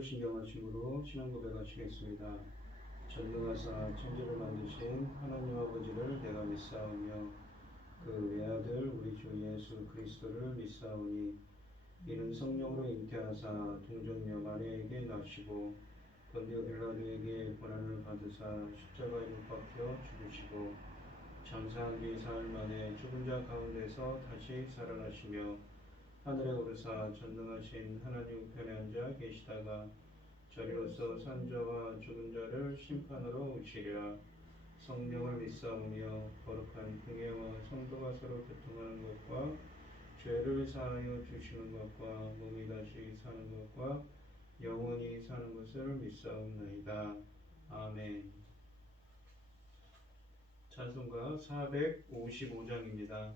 사도신경하심으로 신앙 고백하시겠습니다. 전능하사 천지를 만드신 하나님 아버지를 내가 믿사오며 그 외아들 우리 주 예수 그리스도를 믿사오니 이는 성령으로 잉태하사 동정녀 마리아에게 나시고 본디오 빌라도에게 고난을 받으사 십자가에 못 박혀 죽으시고 장사한 뒤 사흘 만에 죽은 자 가운데서 다시 살아나시며 하늘에 오르사 전능하신 하나님 우편에 앉아 계시다가 저리로서 산자와 죽은 자를 심판으로 오시리라. 성령을 믿사오며 거룩한 공예와 성도가 서로 교통하는 것과 죄를 사하여 주시는 것과 몸이 다시 사는 것과 영원히 사는 것을 믿사옵나이다. 아멘. 찬송가 455장입니다.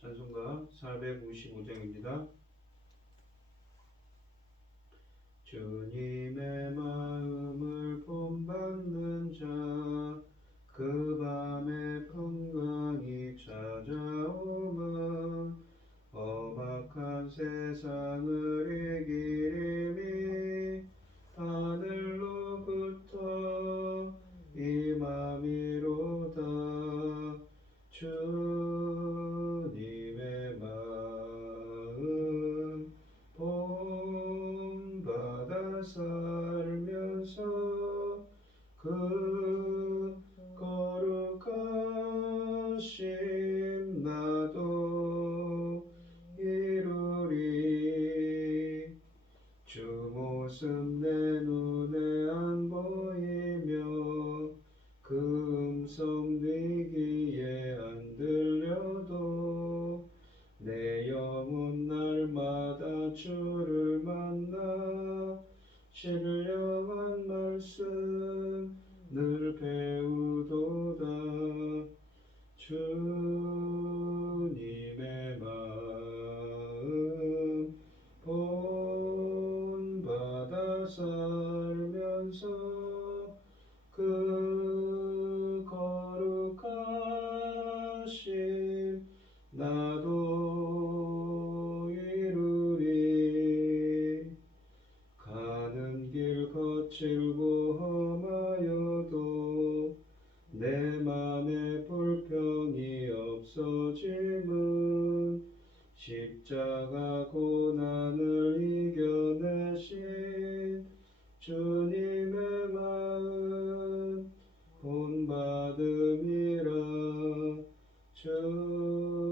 찬송가 455장입니다. 주님의 마음을 본받는 자 그 밤에 평강이 찾아오면 험악한 세상을 이기리니 하늘로부터 임함이로다. 주님의 마음 본받아 살면서 그 거룩하심 나도 이루리. 주 모습 내 눈에 안 보이며 그 음성 네 귀에 안 들려도 내 영혼 날마다 주를 만나 신령한 말씀 늘 배우도다. 주님의 마음 본받아 살면서 그 거룩하심 나도 이루리. 가는 길 거칠고 험하여도 내 맘에 불평이 없어짐은 십자가 고난을 이겨내신 주님의 마음 본받음이라.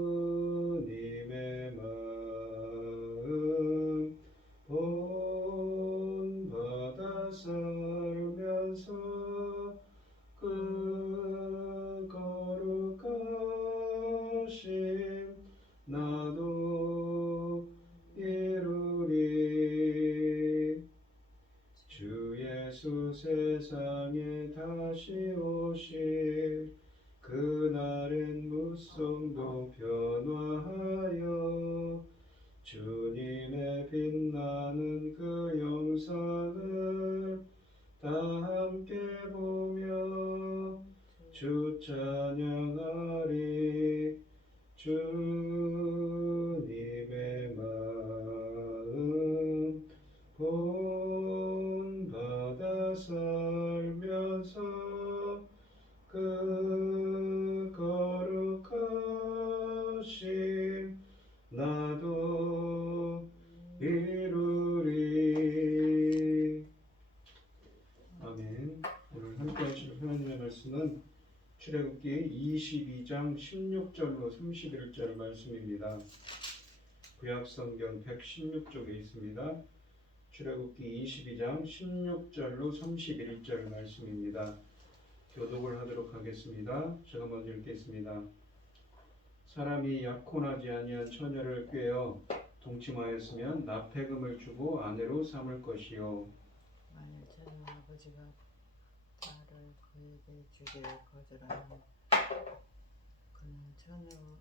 주님의 마음 본받아 살면서 그 거룩하심 나도 이루리. 주 예수 세상에 다시 오실 그날엔 무성도 변화하여 주님의 빛나는 그 영상을 다 함께 보며 주 찬양하리. 주님의 마음 본받아 살면서 그 거룩하심 나도 이루리. 아멘. 오늘 함께 하실 하나님의 말씀은 출애굽기 22장 16절로 31절 말씀입니다. 구약성경 116쪽에 있습니다. 출애굽기 22장 16절로 31절 말씀입니다. 교독을 하도록 하겠습니다. 제가 먼저 읽겠습니다. 사람이 약혼하지 아니한 처녀를 꾀어 동침하였으면 납폐금을 주고 아내로 삼을 것이요. 만일 처녀 아버지가 딸을 그에게 주기를 거절하면 그는 처녀에게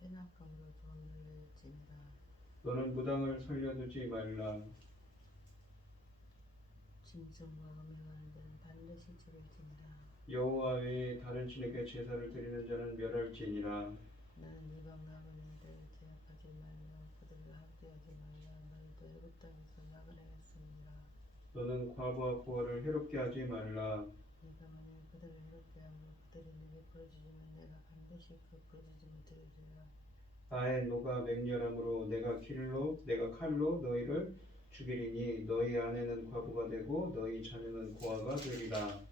패납금으로 돈을 낼지니라. 너는 무당을 살려두지 말라. 짐승과 음행하는 자는 반드시 죽을지니라. 여호와 외에 다른 신에게 제사를 드리는 자는 멸할지니라. 나는 이방 나그네를 제압하지 땅에서 막아내었습니다. 너는 과부와 고아를 해롭게 하지 말라. 내가 만일 그들을 해롭게 하므로 그들이 내게 부러지지만 내가 반드시 그 부러짐을 들으리라. 나의 노가 맹렬함으로 내가 칼로 너희를 죽이리니 너희 아내는 과부가 되고 너희 자녀는 고아가 되리라.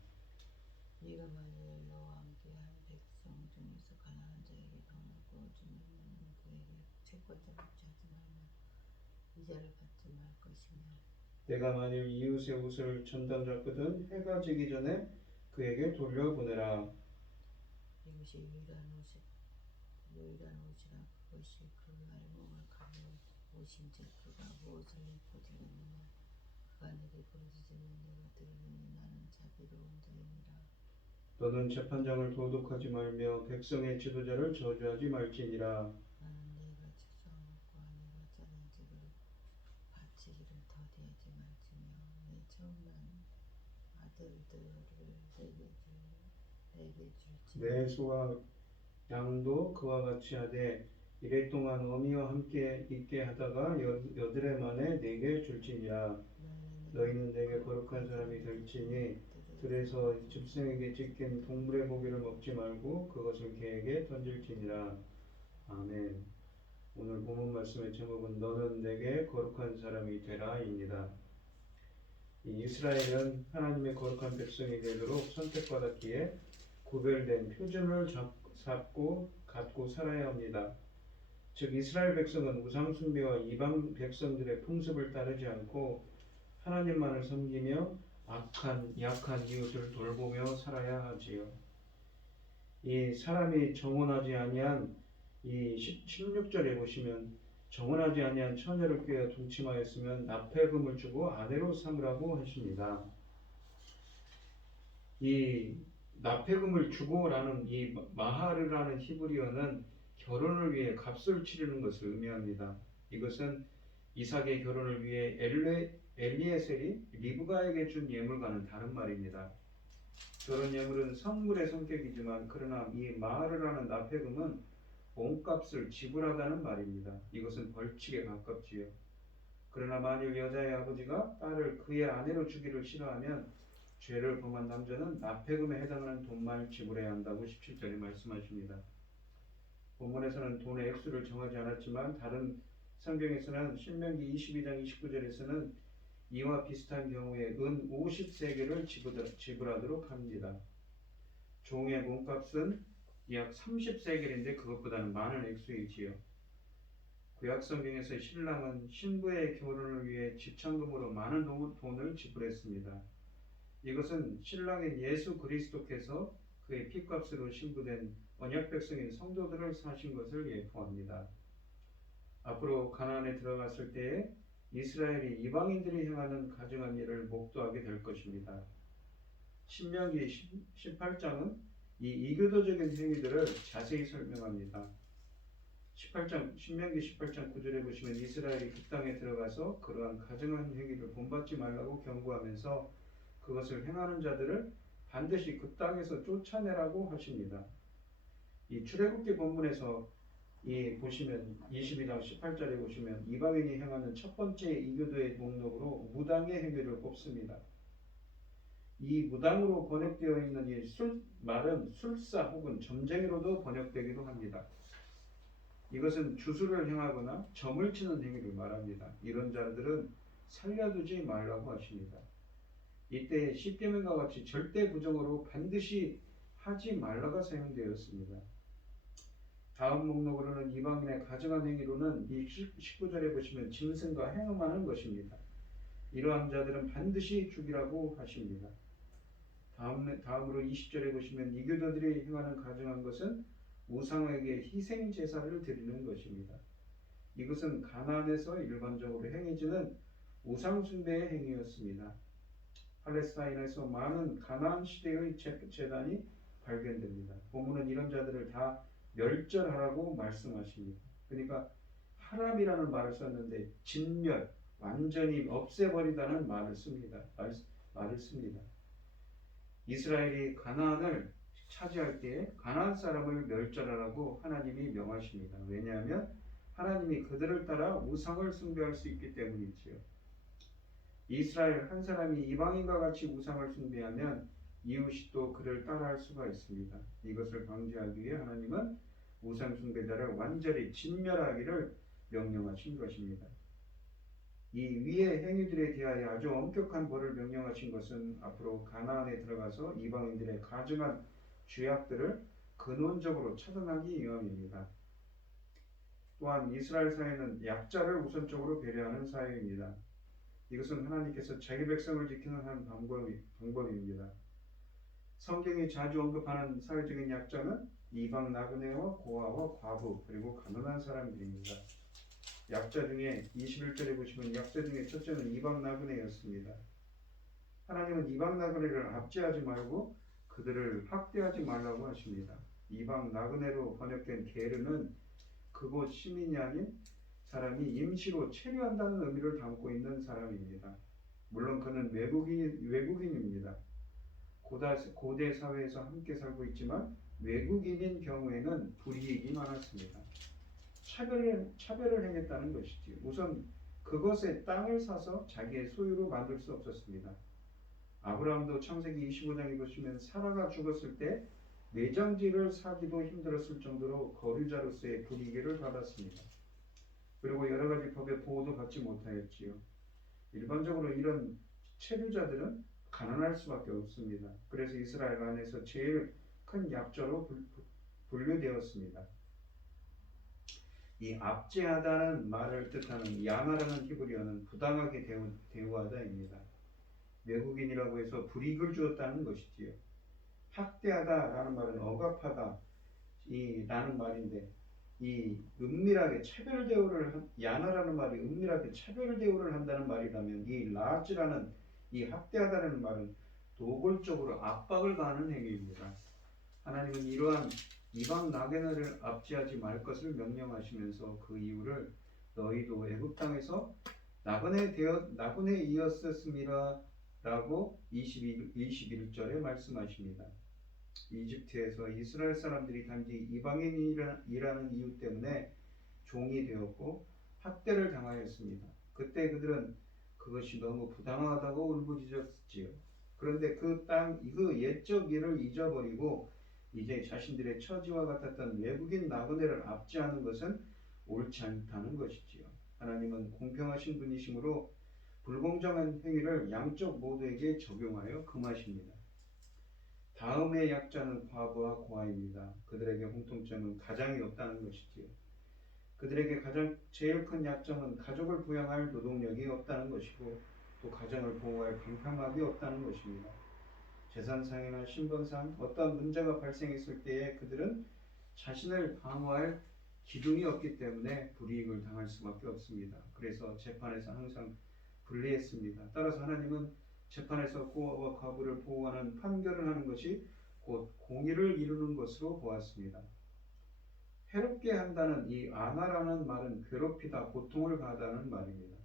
네가 만일 너와 함께한 백성 중에서 가난한 자에게 돈을 구워주면 너는 그에게 채권자 받지 하지 말며 이자를 받지 말 것이며 내가 만일 이웃의 옷을 전당 잡거든 해가 지기 전에 그에게 돌려보내라. 이것이 유일한 옷이라 그것이 그 알몸을 가벼운 옷인즉 그가 무엇을 입고 되겠느냐. 그가 내게 부러지지만 내가 들으니 나는 자비로운 자이니라. 너는 재판장을 도둑하지 말며 백성의 지도자를 저주하지 말지니라. 나는 내가 추수함과 내가 짜낸 집을 바치기를 더디하지 말지며 내 처음 난 아들들을 내게 줄지니 내 소와 양도 그와 같이 하되 이랫동안 어미와 함께 있게 하다가 여드레 만에 내게 줄지니라. 너희는 내게 거룩한 사람이 될지니 들에서 짐승에게 찢긴 동물의 고기를 먹지 말고 그것을 개에게 던질지니라. 아멘. 오늘 본문 말씀의 제목은 너는 내게 거룩한 사람이 되라입니다. 이 이스라엘은 하나님의 거룩한 백성이 되도록 선택받았기에 구별된 표준을 잡고 갖고 살아야 합니다. 즉 이스라엘 백성은 우상 숭배와 이방 백성들의 풍습을 따르지 않고 하나님만을 섬기며 약한 이웃을 돌보며 살아야 하지요. 이 사람이 정혼하지 아니한 이 16절에 보시면 정혼하지 아니한 처녀를 꾀어 동침하였으면 납폐금을 주고 아내로 삼으라고 하십니다. 이 납폐금을 주고라는 이 마하르라는 히브리어는 결혼을 위해 값을 치르는 것을 의미합니다. 이것은 이삭의 결혼을 위해 엘리에셀이 리브가에게 준 예물과는 다른 말입니다. 결혼 예물은 선물의 성격이지만 그러나 이 마하르라는 납폐금은 몸값을 지불하다는 말입니다. 이것은 벌칙에 가깝지요. 그러나 만일 여자의 아버지가 딸을 그의 아내로 주기를 싫어하면 죄를 범한 남자는 납폐금에 해당하는 돈만 지불해야 한다고 17절에 말씀하십니다. 본문에서는 돈의 액수를 정하지 않았지만 다른 성경에서는 신명기 22장 29절에서는 이와 비슷한 경우에 은 50세겔을 지불하도록 합니다. 종의 몸값은 약 30세겔인데 그것보다는 많은 액수이지요. 구약 성경에서 신랑은 신부의 결혼을 위해 집창금으로 많은 돈을 지불했습니다. 이것은 신랑인 예수 그리스도께서 그의 피값으로 신부된 언약 백성인 성도들을 사신 것을 예포합니다. 앞으로 가나안에 들어갔을 때에 이스라엘이 이방인들이 행하는 가증한 일을 목도하게 될 것입니다. 신명기 18장은 이 이교도적인 행위들을 자세히 설명합니다. 신명기 18장 9절에 보시면 이스라엘이 그 땅에 들어가서 그러한 가증한 행위를 본받지 말라고 경고하면서 그것을 행하는 자들을 반드시 그 땅에서 쫓아내라고 하십니다. 이 출애굽기 본문에서 보시면 22장 18절에 보시면 이방인이 행하는 첫 번째 이교도의 목록으로 무당의 행위를 꼽습니다. 이 무당으로 번역되어 있는 이 말은 술사 혹은 점쟁이로도 번역되기도 합니다. 이것은 주술을 행하거나 점을 치는 행위를 말합니다. 이런 자들은 살려두지 말라고 하십니다. 이때 십계명과 같이 절대 부정으로 반드시 하지 말라가 사용되었습니다. 다음 목록으로는 이방인의 가증한 행위로는 이 19절에 보시면 짐승과 행음하는 것입니다. 이러한 자들은 반드시 죽이라고 하십니다. 다음으로 20절에 보시면 이교도들이 행하는 가증한 것은 우상에게 희생 제사를 드리는 것입니다. 이것은 가나안에서 일반적으로 행해지는 우상 숭배의 행위였습니다. 팔레스타인에서 많은 가나안 시대의 제단이 발견됩니다. 본문은 이런 자들을 다 멸절하라고 말씀하십니다. 그러니까 하람이라는 말을 썼는데 진멸, 완전히 없애버리다는 말을 씁니다. 이스라엘이 가나안을 차지할 때에 가나안 사람을 멸절하라고 하나님이 명하십니다. 왜냐하면 하나님이 그들을 따라 우상을 숭배할 수 있기 때문이지요. 이스라엘 한 사람이 이방인과 같이 우상을 숭배하면 이웃이 또 그를 따라할 수가 있습니다. 이것을 방지하기 위해 하나님은 우상 숭배자를 완전히 진멸하기를 명령하신 것입니다. 이 위의 행위들에 대하여 아주 엄격한 벌을 명령하신 것은 앞으로 가나안에 들어가서 이방인들의 가증한 죄악들을 근원적으로 차단하기 위함입니다. 또한 이스라엘 사회는 약자를 우선적으로 배려하는 사회입니다. 이것은 하나님께서 자기 백성을 지키는 한 방법입니다. 성경이 자주 언급하는 사회적인 약자는 이방 나그네와 고아와 과부 그리고 가난한 사람들입니다. 약자 중에 21절에 보시면 약자 중에 첫째는 이방 나그네였습니다. 하나님은 이방 나그네를 압제하지 말고 그들을 학대하지 말라고 하십니다. 이방 나그네로 번역된 게르는 그곳 시민이 아닌 사람이 임시로 체류한다는 의미를 담고 있는 사람입니다. 물론 그는 외국인입니다. 고대 사회에서 함께 살고 있지만 외국인인 경우에는 불이익이 많았습니다. 차별을 행했다는 것이지요. 우선 그것의 땅을 사서 자기의 소유로 만들 수 없었습니다. 아브라함도 창세기 25장에 보시면 사라가 죽었을 때 매장지를 사기도 힘들었을 정도로 거류자로서의 불이익을 받았습니다. 그리고 여러 가지 법의 보호도 받지 못하였지요. 일반적으로 이런 체류자들은 가난할 수밖에 없습니다. 그래서 이스라엘 안에서 제일 큰 약자로 분류되었습니다. 이 압제하다는 말을 뜻하는 야나라는 히브리어는 부당하게 대우하다입니다. 외국인이라고 해서 불이익을 주었다는 것이지요. 학대하다라는 말은 억압하다 라는 말인데 이 은밀하게 차별 대우를 야나라는 말이 은밀하게 차별 대우를 한다는 말이라면 이 라즈라는 이 학대하다라는 말은 노골적으로 압박을 가하는 행위입니다. 하나님은 이러한 이방 나그네를 압제하지 말 것을 명령하시면서 그 이유를 너희도 애굽 땅에서 나그네이었었음이라 라고 21절에 말씀하십니다. 이집트에서 이스라엘 사람들이 단지 이방인이라는 이유 때문에 종이 되었고 학대를 당하였습니다. 그때 그들은 그것이 너무 부당하다고 울부짖었지요. 그런데 그 옛적 일을 잊어버리고 이제 자신들의 처지와 같았던 외국인 나그네를 압제하는 것은 옳지 않다는 것이지요. 하나님은 공평하신 분이시므로 불공정한 행위를 양쪽 모두에게 적용하여 금하십니다. 다음의 약자는 과부와 고아입니다. 그들에게 공통점은 가장이 없다는 것이지요. 그들에게 제일 큰 약점은 가족을 부양할 노동력이 없다는 것이고 또 가정을 보호할 방편막이 없다는 것입니다. 재산상이나 신분상 어떤 문제가 발생했을 때에 그들은 자신을 방어할 기둥이 없기 때문에 불이익을 당할 수밖에 없습니다. 그래서 재판에서 항상 불리했습니다. 따라서 하나님은 재판에서 고아와 과부를 보호하는 판결을 하는 것이 곧 공의를 이루는 것으로 보았습니다. 해롭게 한다는 이 아나라는 말은 괴롭히다, 고통을 가하다는 말입니다.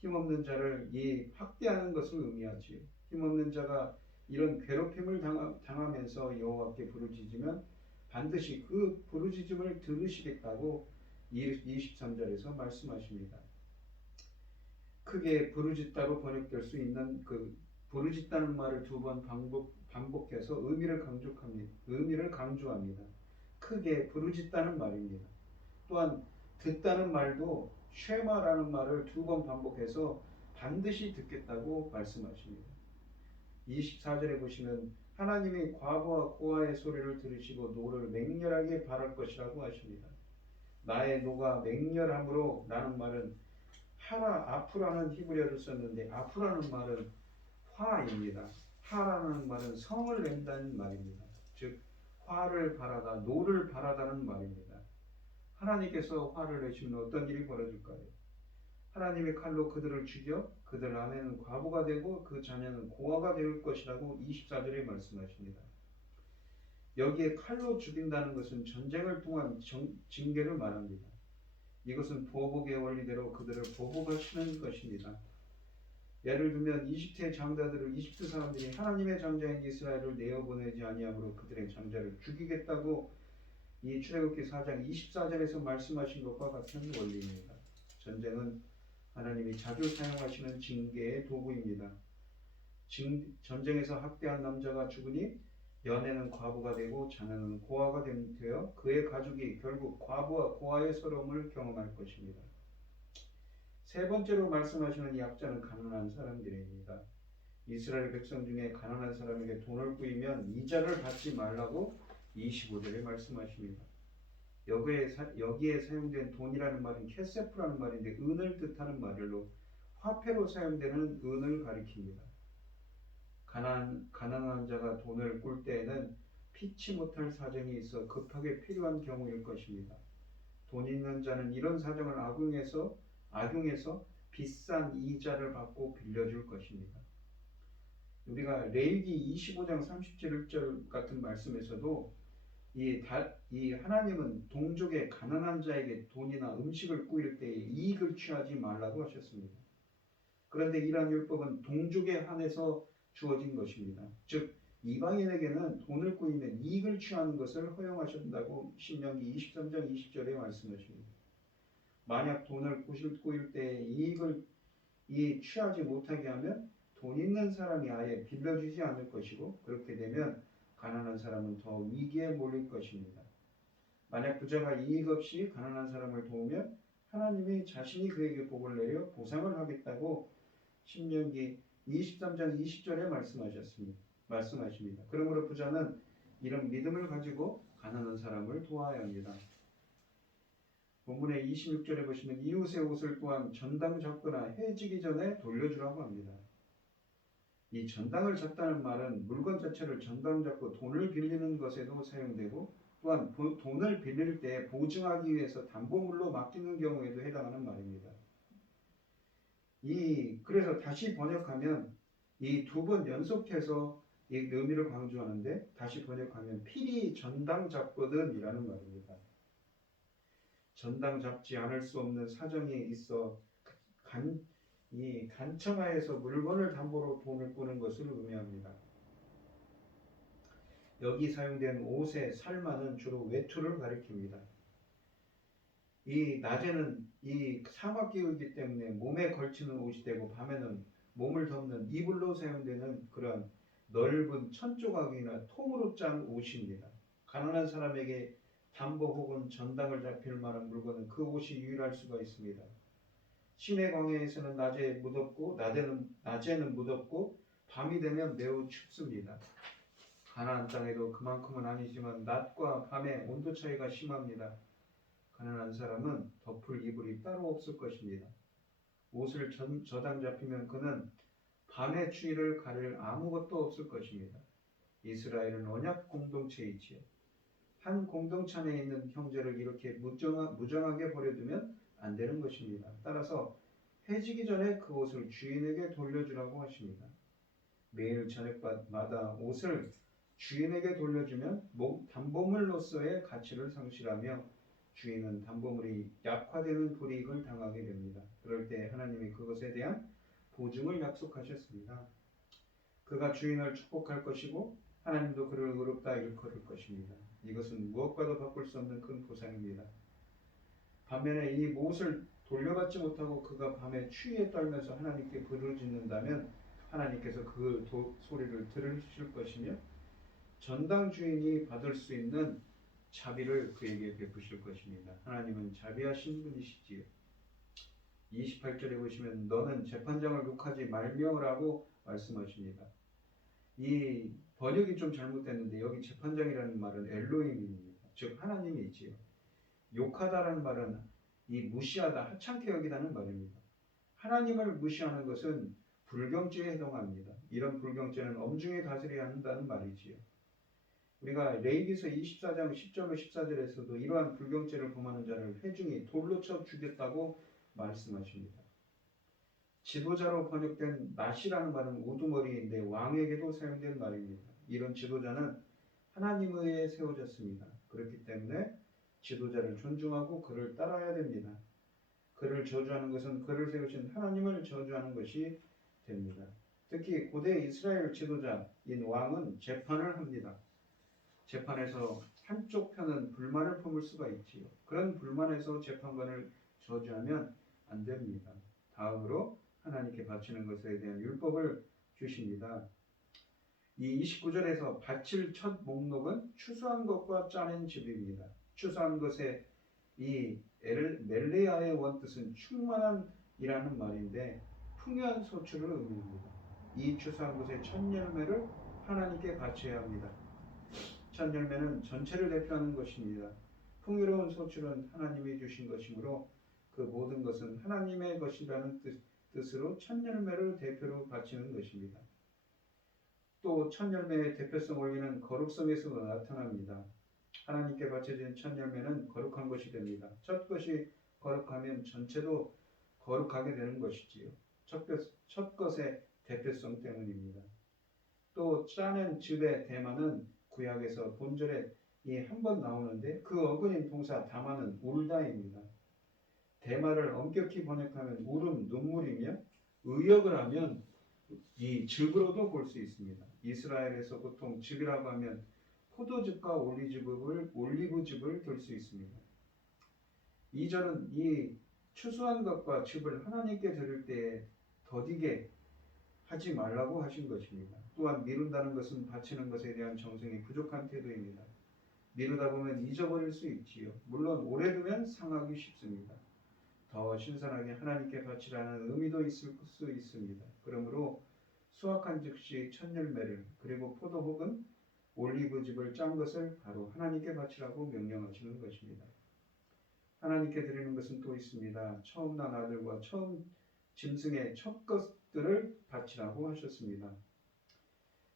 힘없는 자를 학대하는 것을 의미하지요. 힘없는 자가 이런 괴롭힘을 당하면서 여호와께 부르짖으면 반드시 그 부르짖음을 들으시겠다고 23절에서 말씀하십니다. 크게 부르짖다로 번역될 수 있는 그 부르짖다는 말을 두 번 반복해서 의미를 강조합니다. 크게 부르짖다는 말입니다. 또한 듣다는 말도 쉐마라는 말을 두 번 반복해서 반드시 듣겠다고 말씀하십니다. 24절에 보시면 하나님이 과부와 고아의 소리를 들으시고 노를 맹렬하게 바랄 것이라고 하십니다. 나의 노가 맹렬함으로 라는 말은 아프라는 히브리어를 썼는데 아프라는 말은 화입니다. 하라는 말은 성을 낸다는 말입니다. 즉 화를 바라다, 노를 바라다는 말입니다. 하나님께서 화를 내시면 어떤 일이 벌어질까요? 하나님의 칼로 그들을 죽여 그들 아내는 과부가 되고 그 자녀는 고아가 될 것이라고 24절에 말씀하십니다. 여기에 칼로 죽인다는 것은 전쟁을 통한 징계를 말합니다. 이것은 보복의 원리대로 그들을 보복하시는 것입니다. 예를 들면 이집트의 장자들을 이집트 사람들이 하나님의 장자인 이스라엘을 내어보내지 아니함으로 그들의 장자를 죽이겠다고 이 출애굽기 4장 24절에서 말씀하신 것과 같은 원리입니다. 전쟁은 하나님이 자주 사용하시는 징계의 도구입니다. 전쟁에서 학대한 남자가 죽으니 연애는 과부가 되고 자녀는 고아가 되어 그의 가족이 결국 과부와 고아의 서러움을 경험할 것입니다. 세 번째로 말씀하시는 약자는 가난한 사람들입니다. 이스라엘 백성 중에 가난한 사람에게 돈을 꾸이면 이자를 받지 말라고 25절에 말씀하십니다. 여기에 사용된 돈이라는 말은 캐세프라는 말인데 은을 뜻하는 말로 화폐로 사용되는 은을 가리킵니다. 가난한 자가 돈을 꿀 때에는 피치 못할 사정이 있어 급하게 필요한 경우일 것입니다. 돈 있는 자는 이런 사정을 악용해서 비싼 이자를 받고 빌려줄 것입니다. 우리가 레위기 25장 37절 같은 말씀에서도 이 하나님은 동족의 가난한 자에게 돈이나 음식을 꾸일 때에 이익을 취하지 말라고 하셨습니다. 그런데 이러한 율법은 동족에 한해서 주어진 것입니다. 즉 이방인에게는 돈을 꾸이면 이익을 취하는 것을 허용하신다고 신명기 23장 20절에 말씀하십니다. 만약 돈을 꾸일 때 이익을 취하지 못하게 하면 돈 있는 사람이 아예 빌려주지 않을 것이고 그렇게 되면 가난한 사람은 더 위기에 몰릴 것입니다. 만약 부자가 이익 없이 가난한 사람을 도우면 하나님이 자신이 그에게 복을 내려 보상을 하겠다고 신명기 23장 20절에 말씀하십니다. 그러므로 부자는 이런 믿음을 가지고 가난한 사람을 도와야 합니다. 본문의 26절에 보시면 이웃의 옷을 또한 전당 잡거나 해지기 전에 돌려주라고 합니다. 이 전당을 잡다는 말은 물건 자체를 전당 잡고 돈을 빌리는 것에도 사용되고 또한 돈을 빌릴 때 보증하기 위해서 담보물로 맡기는 경우에도 해당하는 말입니다. 그래서 다시 번역하면 이 두 번 연속해서 이 의미를 강조하는데 다시 번역하면 필히 전당 잡거든 이라는 말입니다. 전당 잡지 않을 수 없는 사정이 있어 간청하에서 물건을 담보로 돈을 꾸는 것을 의미합니다. 여기 사용된 옷의 살마는 주로 외투를 가리킵니다. 이 낮에는 이 사막 기후이기 때문에 몸에 걸치는 옷이 되고 밤에는 몸을 덮는 이불로 사용되는 그런 넓은 천조각이나 통으로 짠 옷입니다. 가난한 사람에게 담보 혹은 전당을 잡힐 만한 물건은 그 옷이 유일할 수가 있습니다. 시내 광야에서는 낮에는 무덥고 밤이 되면 매우 춥습니다. 가나안 땅에도 그만큼은 아니지만 낮과 밤의 온도 차이가 심합니다. 가난한 사람은 덮을 이불이 따로 없을 것입니다. 옷을 저당 잡히면 그는 밤의 추위를 가릴 아무것도 없을 것입니다. 이스라엘은 언약 공동체이지요. 한 공동체 안에 있는 형제를 이렇게 무정하게 버려두면 안 되는 것입니다. 따라서 해지기 전에 그 옷을 주인에게 돌려주라고 하십니다. 매일 저녁마다 옷을 주인에게 돌려주면 담보물로서의 가치를 상실하며 주인은 담보물이 약화되는 불이익을 당하게 됩니다. 그럴 때 하나님이 그것에 대한 보증을 약속하셨습니다. 그가 주인을 축복할 것이고 하나님도 그를 의롭다 일컬을 것입니다. 이것은 무엇과도 바꿀 수 없는 큰 보상입니다. 반면에 이 옷을 돌려받지 못하고 그가 밤에 추위에 떨면서 하나님께 부르짖는다면 하나님께서 그 소리를 들으실 것이며 전당 주인이 받을 수 있는 자비를 그에게 베푸실 것입니다. 하나님은 자비하신 분이시지요. 28절에 보시면 너는 재판장을 욕하지 말며라고 말씀하십니다. 이 번역이 좀 잘못됐는데 여기 재판장이라는 말은 엘로힘입니다. 즉 하나님이지요. 욕하다라는 말은 이 무시하다, 하찮게 여기다는 말입니다. 하나님을 무시하는 것은 불경죄에 해당합니다. 이런 불경죄는 엄중히 다스려야 한다는 말이지요. 우리가 레위기서 24장 10절로 14절에서도 이러한 불경죄를 범하는 자를 회중이 돌로 쳐 죽였다고 말씀하십니다. 지도자로 번역된 낫이라는 말은 우두머리인데 왕에게도 사용된 말입니다. 이런 지도자는 하나님에 의해 세워졌습니다. 그렇기 때문에 지도자를 존중하고 그를 따라야 됩니다. 그를 저주하는 것은 그를 세우신 하나님을 저주하는 것이 됩니다. 특히 고대 이스라엘 지도자인 왕은 재판을 합니다. 재판에서 한쪽 편은 불만을 품을 수가 있지요. 그런 불만에서 재판관을 저주하면 안 됩니다. 다음으로 하나님께 바치는 것에 대한 율법을 주십니다. 이 29절에서 바칠 첫 목록은 추수한 것과 짜낸 집입니다. 추수한 것의 이 멜레아의 원뜻은 충만한이라는 말인데 풍요한 소출을 의미합니다. 이 추수한 것의 첫 열매를 하나님께 바쳐야 합니다. 첫 열매는 전체를 대표하는 것입니다. 풍요로운 소출은 하나님이 주신 것이므로 그 모든 것은 하나님의 것이라는 뜻으로 첫 열매를 대표로 바치는 것입니다. 또 첫 열매의 대표성 원리는 거룩성에서 나타납니다. 하나님께 바쳐진 첫 열매는 거룩한 것이 됩니다. 첫 것이 거룩하면 전체도 거룩하게 되는 것이지요. 첫 것의 대표성 때문입니다. 또 짜낸 즙의 대마는 구약에서 본절에 한 번 나오는데 그 어근인 동사 다마는 울다입니다. 대마를 엄격히 번역하면 울은 눈물이며 의역을 하면 이 즙으로도 볼 수 있습니다. 이스라엘에서 보통 즙이라고 하면 포도즙과 올리브즙을 들 수 있습니다. 2절은 이 추수한 것과 즙을 하나님께 드릴 때에 더디게 하지 말라고 하신 것입니다. 또한 미룬다는 것은 바치는 것에 대한 정성이 부족한 태도입니다. 미루다 보면 잊어버릴 수 있지요. 물론 오래 두면 상하기 쉽습니다. 더 신선하게 하나님께 바치라는 의미도 있을 수 있습니다. 그러므로 수확한 즉시 첫 열매를 그리고 포도 혹은 올리브즙을 짠 것을 바로 하나님께 바치라고 명령하시는 것입니다. 하나님께 드리는 것은 또 있습니다. 처음 난 아들과 처음 짐승의 첫 것들을 바치라고 하셨습니다.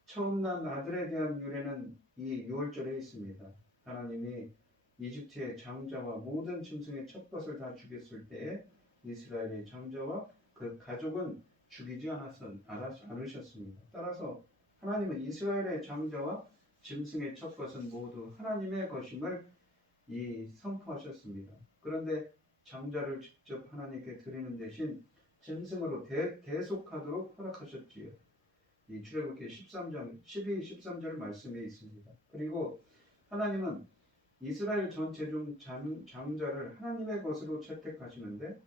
처음 난 아들에 대한 유래는 이 6월절에 있습니다. 하나님이 이집트의 장자와 모든 짐승의 첫 것을 다 죽였을 때에 이스라엘의 장자와 그 가족은 죽이지 않으셨습니다. 따라서 하나님은 이스라엘의 장자와 짐승의 첫 것은 모두 하나님의 것임을 선포하셨습니다. 그런데 장자를 직접 하나님께 드리는 대신 짐승으로 대속하도록 허락하셨지요. 이 출애굽기 13장 12, 13절 말씀에 있습니다. 그리고 하나님은 이스라엘 전체 중 장자를 하나님의 것으로 채택하시는데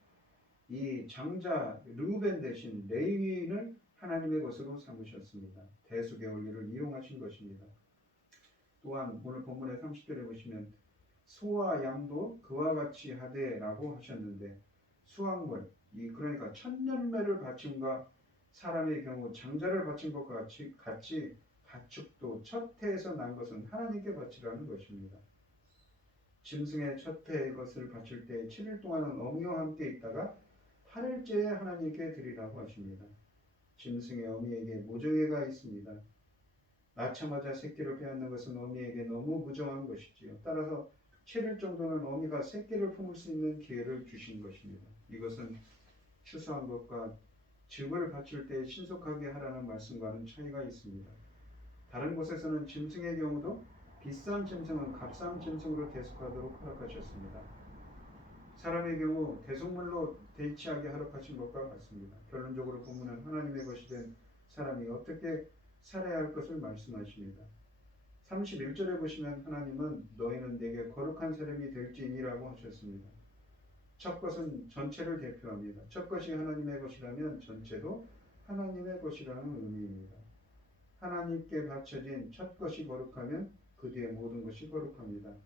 이 장자 르우벤 대신 레위인을 하나님의 것으로 삼으셨습니다. 대속의 원리를 이용하신 것입니다. 또한 오늘 본문의 30절에 보시면 소와 양도 그와 같이 하되라고 하셨는데 수확물, 그러니까 첫 열매를 바침과 사람의 경우 장자를 바친 것과 같이 가축도 첫 해에서 난 것은 하나님께 바치라는 것입니다. 짐승의 첫 해의 것을 바칠 때 7일 동안은 어미와 함께 있다가 8일째에 하나님께 드리라고 하십니다. 짐승의 어미에게 모종애가 있습니다. 낳자마자 새끼를 빼앗는 것은 어미에게 너무 무정한 것이지요. 따라서 7일 정도는 어미가 새끼를 품을 수 있는 기회를 주신 것입니다. 이것은 추수한 것과 즙을 바칠 때 신속하게 하라는 말씀과는 차이가 있습니다. 다른 곳에서는 짐승의 경우도 비싼 짐승은 값싼 짐승으로 대속하도록 허락하셨습니다. 사람의 경우 대속물로 대치하게 허락하신 것과 같습니다. 결론적으로 본문은 하나님의 것이 된 사람이 어떻게 살아야 할 것을 말씀하십니다. 31절에 보시면 하나님은 너희는 내게 거룩한 사람이 될지니라고 하셨습니다. 첫 것은 전체를 대표합니다. 첫 것이 하나님의 것이라면 전체도 하나님의 것이라는 의미입니다. 하나님께 바쳐진 첫 것이 거룩하면 그 뒤에 모든 것이 거룩합니다.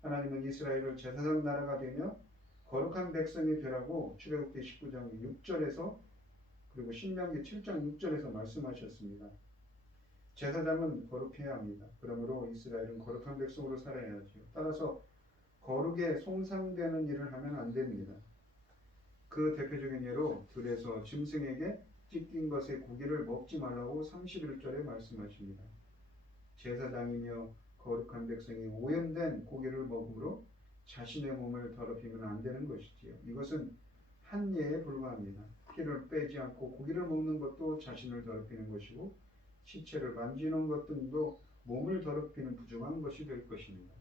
하나님은 이스라엘을 제사장 나라가 되며 거룩한 백성이 되라고 출애굽기 19장 6절에서 그리고 신명기 7장 6절에서 말씀하셨습니다. 제사장은 거룩해야 합니다. 그러므로 이스라엘은 거룩한 백성으로 살아야 하죠. 따라서 거룩에 손상되는 일을 하면 안 됩니다. 그 대표적인 예로 들에서 짐승에게 찢긴 것의 고기를 먹지 말라고 31절에 말씀하십니다. 제사장이며 거룩한 백성이 오염된 고기를 먹음으로 자신의 몸을 더럽히면 안 되는 것이지요. 이것은 한 예에 불과합니다. 피를 빼지 않고 고기를 먹는 것도 자신을 더럽히는 것이고 시체를 만지는 것 등도 몸을 더럽히는 부정한 것이 될 것입니다.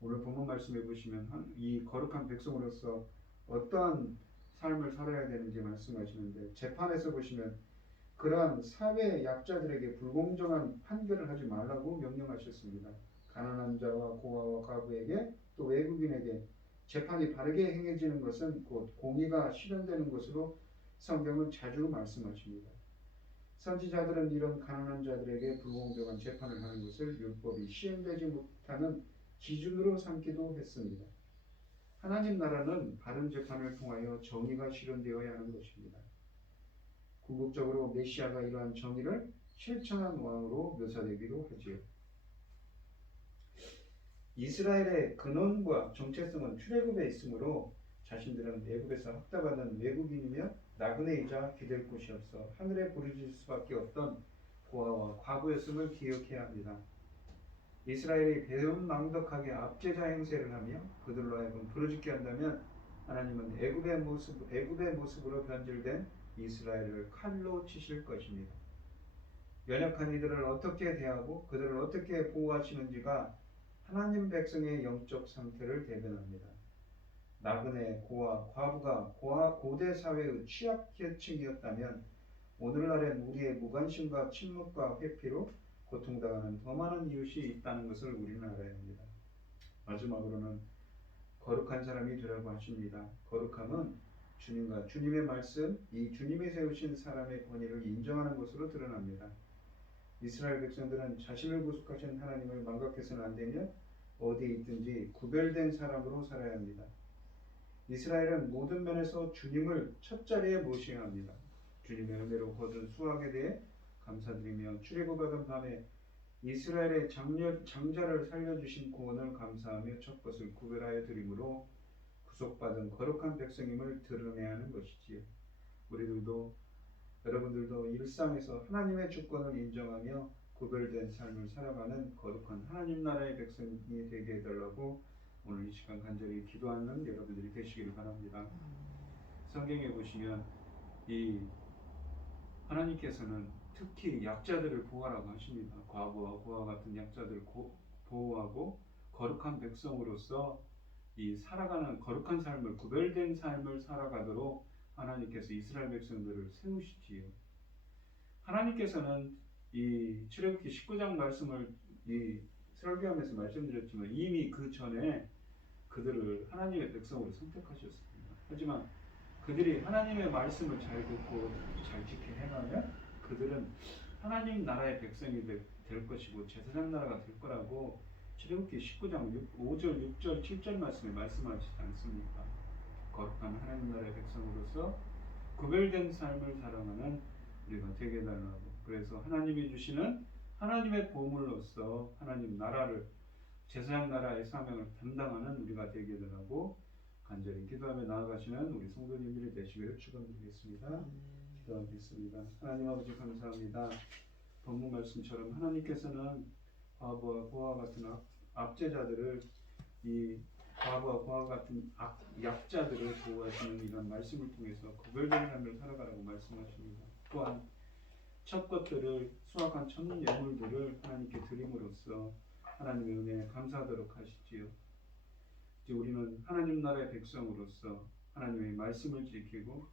오늘 본문 말씀해 보시면 이 거룩한 백성으로서 어떠한 삶을 살아야 되는지 말씀하시는데 재판에서 보시면 그러한 사회 약자들에게 불공정한 판결을 하지 말라고 명령하셨습니다. 가난한 자와 고아와 과부에게 또 외국인에게 재판이 바르게 행해지는 것은 곧 공의가 실현되는 것으로 성경은 자주 말씀하십니다. 선지자들은 이런 가난한 자들에게 불공정한 재판을 하는 것을 율법이 시행되지 못하는 기준으로 삼기도 했습니다. 하나님 나라는 바른 재판을 통하여 정의가 실현되어야 하는 것입니다. 궁극적으로 메시아가 이러한 정의를 실천한 왕으로 묘사되기도 하지요. 이스라엘의 근원과 정체성은 출애굽에 있으므로 자신들은 애굽에서 학대받은 외국인이며 나그네이자 기댈 곳이 없어 하늘에 부르짖을 수밖에 없던 고아와 과부였음을 기억해야 합니다. 이스라엘이 배은망덕하게 압제자 행세를 하며 그들로 하여금 부르짖게 한다면 하나님은 애굽의 모습으로 변질된 이스라엘을 칼로 치실 것입니다. 연약한 이들을 어떻게 대하고 그들을 어떻게 보호하시는지가 하나님 백성의 영적 상태를 대변합니다. 나그네, 고아, 과부가 고대 사회의 취약계층이었다면 오늘날엔 우리의 무관심과 침묵과 회피로 고통당하는 더 많은 이웃이 있다는 것을 우리는 알아야 합니다. 마지막으로는 거룩한 사람이 되라고 하십니다. 거룩함은 주님과 주님의 말씀, 이 주님이 세우신 사람의 권위를 인정하는 것으로 드러납니다. 이스라엘 백성들은 자신을 구속하신 하나님을 망각해서는 안 되며 어디에 있든지 구별된 사람으로 살아야 합니다. 이스라엘은 모든 면에서 주님을 첫 자리에 모셔야 합니다. 주님의 은혜로 거둔 수확에 대해 감사드리며 출애굽하던 밤에 이스라엘의 장자를 살려주신 구원을 감사하며 첫 것을 구별하여 드림으로 구속받은 거룩한 백성임을 드러내야 하는 것이지요. 여러분들도 일상에서 하나님의 주권을 인정하며 구별된 삶을 살아가는 거룩한 하나님 나라의 백성이 되게 해달라고 오늘 이 시간 간절히 기도하는 여러분들이 되시기를 바랍니다. 성경에 보시면 이 하나님께서는 특히 약자들을 보호하라고 하십니다. 과부와 고아 같은 약자들을 보호하고 거룩한 백성으로서 이 살아가는 거룩한 삶을 구별된 삶을 살아가도록 하나님께서 이스라엘 백성들을 세우시지요. 하나님께서는 이 출애굽기 19장 말씀을 이 설교하면서 말씀드렸지만 이미 그 전에 그들을 하나님의 백성으로 선택하셨습니다. 하지만 그들이 하나님의 말씀을 잘 듣고 잘 지켜 행하면 그들은 하나님 나라의 백성이 될 것이고 제사장 나라가 될 거라고 출애굽기 19장 5절, 6절, 7절 말씀에 말씀하시지 않습니까? 거룩한 하나님 나라의 백성으로서 구별된 삶을 살아가는 우리가 되게 해달라고. 그래서 하나님이 주시는 하나님의 보물로서 하나님 나라를 제사장 나라의 사명을 담당하는 우리가 되게 해달라고 간절히 기도하며 나아가시는 우리 성도님들이 되시기를 축원드리겠습니다. 기도하겠습니다. 하나님 아버지 감사합니다. 본문 말씀처럼 하나님께서는 과부와 고아 같은 압제자들을 이 과부와 고아 같은 약자들을 보호하시는 이런 말씀을 통해서 구별된 삶을 살아가라고 말씀하십니다. 또한 첫 것들을 수확한 첫 예물들을 하나님께 드림으로써 하나님의 은혜에 감사하도록 하시지요. 이제 우리는 하나님 나라의 백성으로서 하나님의 말씀을 지키고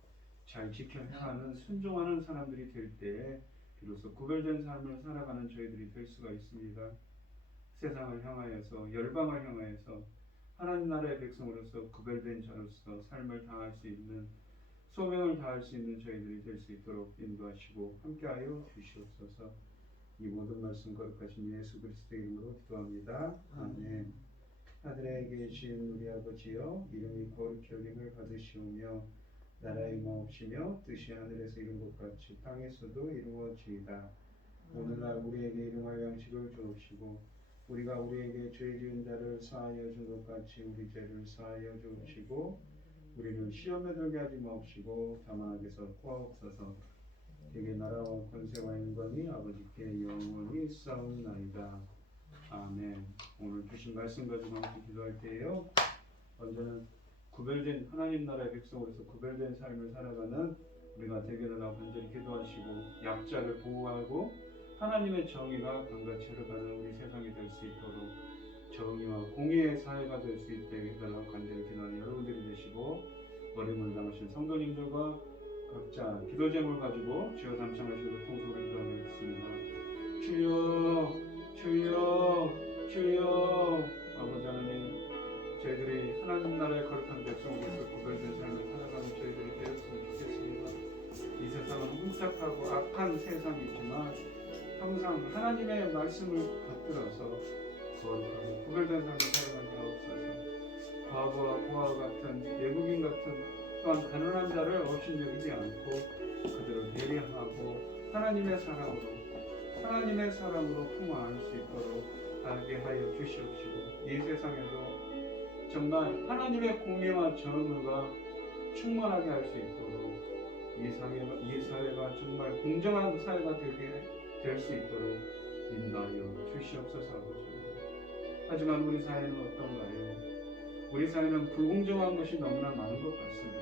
잘 지켜 행하는 순종하는 사람들이 될 때에 비로소 구별된 삶을 살아가는 저희들이 될 수가 있습니다. 세상을 향하여서 열방을 향하여서 하나님 나라의 백성으로서 구별된 자로서 삶을 다할 수 있는 소명을 다할 수 있는 저희들이 될 수 있도록 인도하시고 함께하여 주시옵소서. 이 모든 말씀 거룩하신 예수 그리스도의 이름으로 기도합니다. 아멘. 하늘에 계신 우리 아버지여 이름이 거룩히 여김을 받으시오며 나라의 마옵시며 뜻이 하늘에서 이룬 것 같이 땅에서도 이루어지이다. 오늘날 우리에게 일용할 양식을 주옵시고 우리가 우리에게 죄 지은 자를 사하여 준 것 같이 우리 죄를 사하여 주옵시고 우리는 시험에 들게 하지 마옵시고 다만 악에서 구하옵소서. 대개 나라와 권세와 영광이 아버지께 영원히 싸움나이다. 아멘. 오늘 주신 말씀 가지고 함께 기도할 때에요. 먼저는 구별된 하나님 나라의 백성으로서 구별된 삶을 살아가는 우리가 되게 달라고 간절히 기도하시고 약자를 보호하고 하나님의 정의가 강같이 흐르가는 우리 세상이 될 수 있도록 정의와 공의의 사회가 될 수 있게 해달라고 간절히 기도하는 여러분들이 되시고 어려움을 당하신 성도님들과 각자 기도 제목을 가지고 주여 삼창하시고 통속을 기도하겠습니다. 주여 주여 주여 아버지 하나님 저희들이 하나님 나라의 거룩한 백성으로서 구별된 삶을 살아가는 저희들이 되었으면 좋겠습니다. 이 세상은 혼잡하고 악한 세상이지만 항상 하나님의 말씀을 받들어서 거룩하고 구별된 삶을 살아가게 하옵소서. 과부와 고아와 같은 외국인 같은 또한 가난한 자를 없인 여기지 않고 그들을 배려하고 하나님의 사랑으로 품어 안을 수 있도록 알게 하여 주시옵시고, 이 세상에도 정말 하나님의 공의와 정의가 충만하게 할 수 있도록 이 사회가 정말 공정한 사회가 될 수 있도록 인도하여 주시옵소서. 아버지. 하지만 우리 사회는 어떤가요? 우리 사회는 불공정한 것이 너무나 많은 것 같습니다.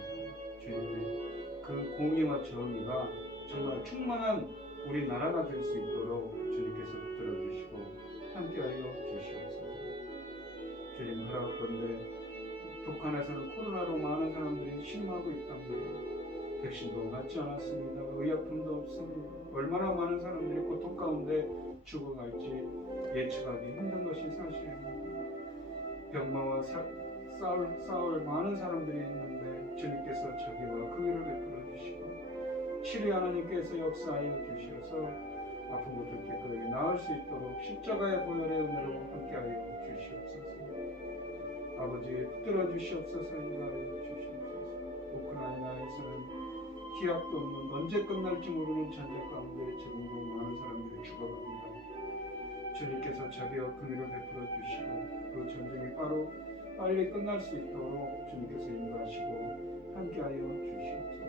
주님의 그 공의와 정의가 정말 충만한 우리 나라가 될 수 있도록 주님께서 붙들어 주시고 함께하여 주시옵소서. 주님, 허락건대 북한에서는 코로나로 많은 사람들이 신음하고 있답니다. 백신도 맞지 않았습니다. 의약품도 없습니다. 얼마나 많은 사람들이 고통 가운데 죽어갈지 예측하기 힘든 것이 사실입니다. 병마와 싸울 많은 사람들이 있는데 주님께서 자비와 긍휼을 베풀어 주시고 치료 하나님께서 역사하여 주셔서 아픈 것을 깨끗하게 나을 수 있도록 십자가의 보혈의 은혜로 함께하여 주시옵소서. 아버지, 붙들어 주시옵소서. 인도하여 주시옵소서. 우크라이나에서는 기약도 없는 언제 끝날지 모르는 전쟁 가운데 지금도 많은 사람들이 죽어갑니다. 주님께서 자비와 긍휼을 베풀어 주시고 그 전쟁이 빨리 끝날 수 있도록 주님께서 인도하시고 함께하여 주시옵소서.